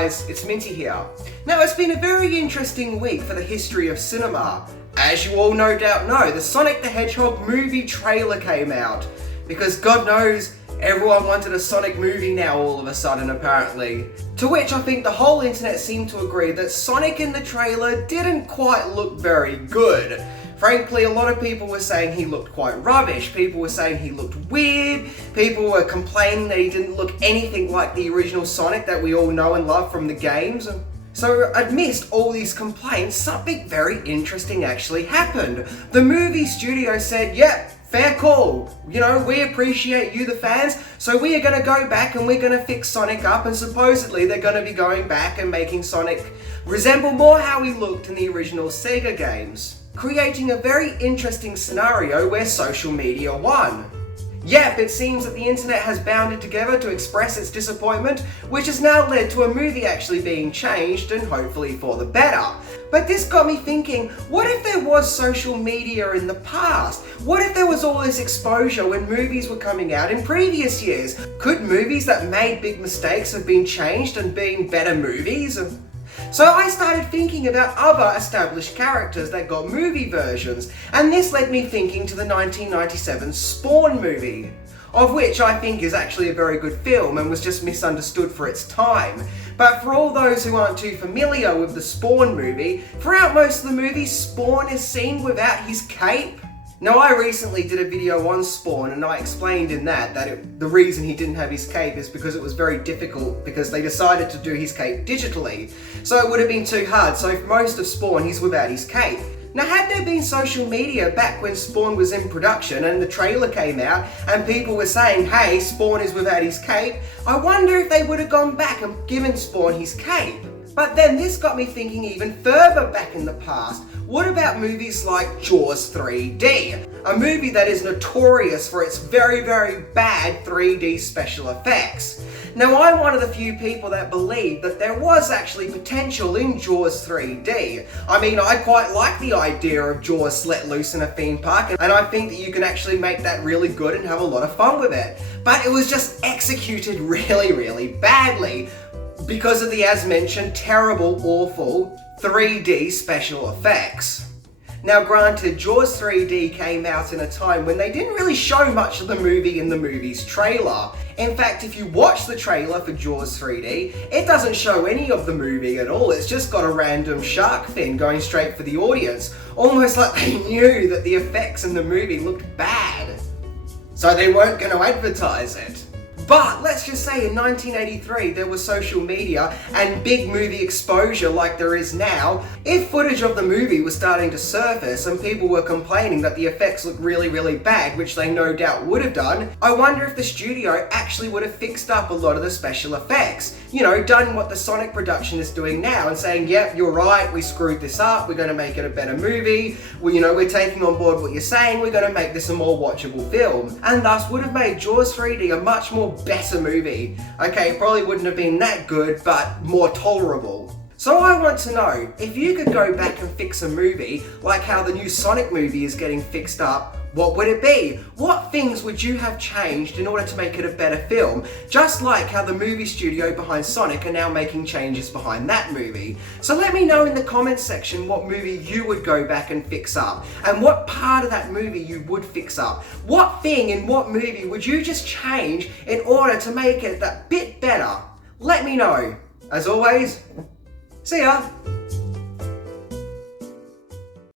guys, it's Minty here. Now it's been a very interesting week for the history of cinema. As you all no doubt know, the Sonic the Hedgehog movie trailer came out. Because God knows, everyone wanted a Sonic movie now all of a sudden apparently. To which I think the whole internet seemed to agree that Sonic in the trailer didn't quite look very good. Frankly, a lot of people were saying he looked quite rubbish. People were saying he looked weird. People were complaining that he didn't look anything like the original Sonic that we all know and love from the games. So amidst all these complaints, something very interesting actually happened. The movie studio said, yep, fair call. You know, we appreciate you, the fans, so we are going to go back and we're going to fix Sonic up, and supposedly they're going to be going back and making Sonic resemble more how he looked in the original Sega games, creating a very interesting scenario where social media won. Yep, it seems that the internet has bounded together to express its disappointment, which has now led to a movie actually being changed, and hopefully for the better. But this got me thinking, what if there was social media in the past? What if there was all this exposure when movies were coming out in previous years? Could movies that made big mistakes have been changed and been better movies? So I started thinking about other established characters that got movie versions, and this led me thinking to the 1997 Spawn movie, of which I think is actually a very good film and was just misunderstood for its time. But for all those who aren't too familiar with the Spawn movie, throughout most of the movie, Spawn is seen without his cape. Now, I recently did a video on Spawn and I explained in that the reason he didn't have his cape is because it was very difficult because they decided to do his cape digitally. So it would have been too hard, so for most of Spawn he's without his cape. Now, had there been social media back when Spawn was in production and the trailer came out and people were saying, hey, Spawn is without his cape, I wonder if they would have gone back and given Spawn his cape. But then this got me thinking even further back in the past. What about movies like Jaws 3D? A movie that is notorious for its very, very bad 3D special effects. Now, I'm one of the few people that believe that there was actually potential in Jaws 3D. I mean, I quite like the idea of Jaws let loose in a theme park, and I think that you can actually make that really good and have a lot of fun with it. But it was just executed really, really badly because of the, as mentioned, terrible, awful 3D special effects. Now granted, Jaws 3D came out in a time when they didn't really show much of the movie in the movie's trailer. In fact, if you watch the trailer for Jaws 3D, it doesn't show any of the movie at all. It's just got a random shark fin going straight for the audience, almost like they knew that the effects in the movie looked bad, so they weren't going to advertise it. But let's just say in 1983 there was social media and big movie exposure like there is now. If footage of the movie was starting to surface and people were complaining that the effects looked really, really bad, which they no doubt would have done, I wonder if the studio actually would have fixed up a lot of the special effects. You know, done what the Sonic production is doing now and saying, yep, you're right, we screwed this up, we're going to make it a better movie, we're taking on board what you're saying, we're going to make this a more watchable film. And thus would have made Jaws 3D a much more better movie. Okay, it probably wouldn't have been that good, but more tolerable. So I want to know, if you could go back and fix a movie, like how the new Sonic movie is getting fixed up, what would it be? What things would you have changed in order to make it a better film? Just like how the movie studio behind Sonic are now making changes behind that movie. So let me know in the comments section what movie you would go back and fix up, and what part of that movie you would fix up. What thing in what movie would you just change in order to make it that bit better? Let me know. As always, see ya!